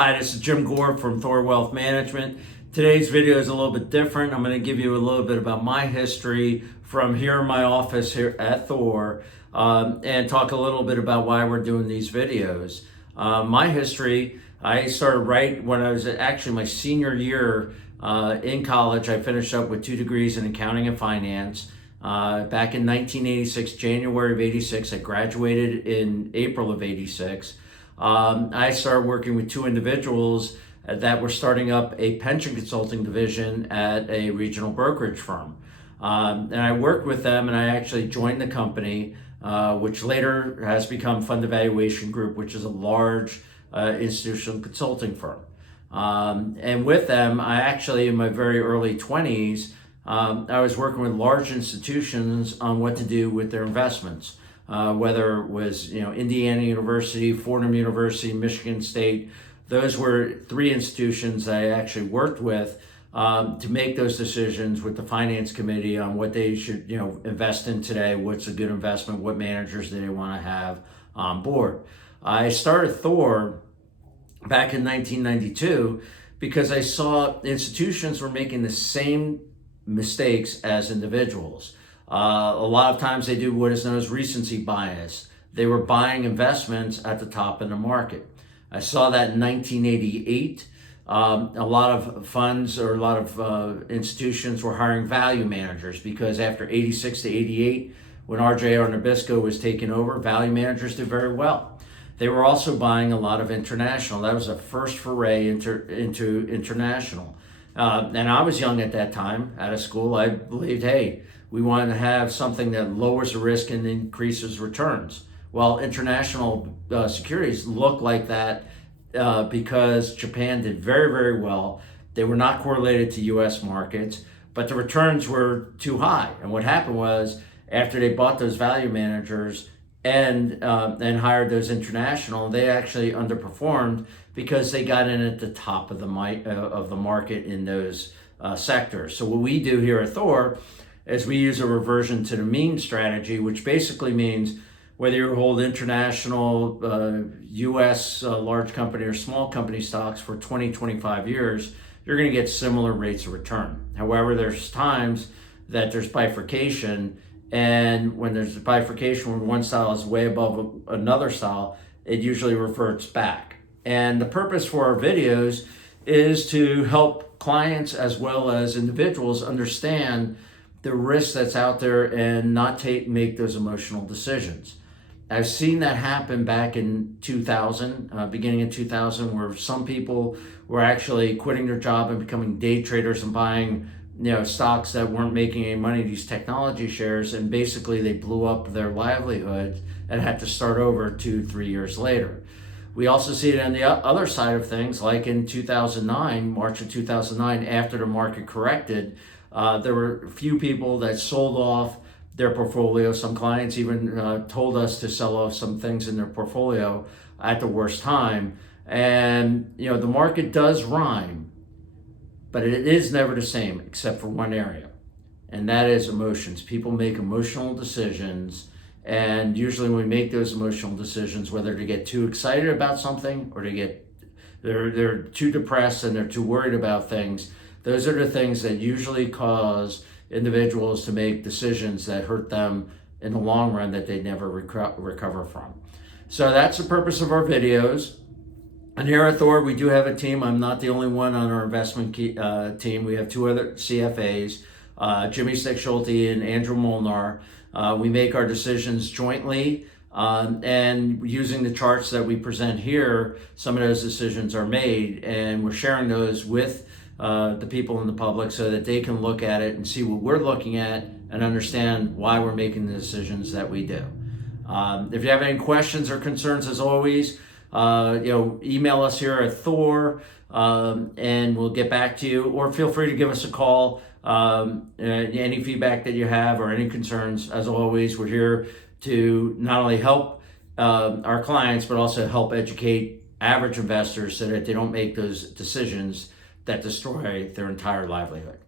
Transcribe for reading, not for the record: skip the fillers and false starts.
Hi, this is Jim Gore from Thor Wealth Management. Today's video is a little bit different. I'm going to give you a little bit about my history from here in my office here at Thor and talk a little bit about why we're doing these videos. My history, I started right when I was actually my senior year in college. I finished up with 2 degrees in accounting and finance. Back in 1986, January of 86, I graduated in April of 86. I started working with 2 individuals that were starting up a pension consulting division at a regional brokerage firm. And I worked with them, and I actually joined the company, which later has become Fund Evaluation Group, which is a large institutional consulting firm. And with them, I actually, in my very early 20s, I was working with large institutions on what to do with their investments. Whether it was Indiana University, Fordham University, Michigan State. Those were 3 institutions I actually worked with to make those decisions with the finance committee on what they should invest in today, what's a good investment, what managers do they want to have on board. I started Thor back in 1992 because I saw institutions were making the same mistakes as individuals. A lot of times they do what is known as recency bias. They were buying investments at the top of the market. I saw that in 1988. A lot of funds or a lot of institutions were hiring value managers because after 86 to 88, when RJR Nabisco was taking over, value managers did very well. They were also buying a lot of international. That was a first foray into international. And I was young at that time, out of school. I believed, hey, we want to have something that lowers the risk and increases returns. Well, international securities look like that because Japan did very, very well. They were not correlated to U.S. markets, but the returns were too high. And what happened was, after they bought those value managers and hired those international, they actually underperformed because they got in at the top of the market in those sectors. So what we do here at Thor is we use a reversion to the mean strategy, which basically means whether you hold international, U.S. Large company or small company stocks for 20, 25 years, you're going to get similar rates of return. However, there's times that there's bifurcation, and when there's a bifurcation where one style is way above another style, it usually reverts back. And the purpose for our videos is to help clients as well as individuals understand the risk that's out there and not make those emotional decisions. I've seen that happen back in 2000, beginning in 2000, where some people were actually quitting their job and becoming day traders and buying stocks that weren't making any money, these technology shares, and basically they blew up their livelihood and had to start over 2-3 years later. We also see it on the other side of things, like in 2009, March of 2009, after the market corrected, there were a few people that sold off their portfolio. Some clients even told us to sell off some things in their portfolio at the worst time. And the market does rhyme, but it is never the same except for one area, and that is emotions. People make emotional decisions, and usually when we make those emotional decisions, whether to get too excited about something or they're too depressed and they're too worried about things, those are the things that usually cause individuals to make decisions that hurt them in the long run that they never recover from. So that's the purpose of our videos. And here at Thor, we do have a team. I'm not the only one on our investment team. We have 2 other CFAs, Jimmy Stick-Schulte and Andrew Molnar. We make our decisions jointly, and using the charts that we present here, some of those decisions are made, and we're sharing those with the people in the public so that they can look at it and see what we're looking at and understand why we're making the decisions that we do. If you have any questions or concerns, as always, email us here at Thor, and we'll get back to you, or feel free to give us a call. Any feedback that you have or any concerns, as always, we're here to not only help our clients, but also help educate average investors so that they don't make those decisions that destroy their entire livelihood.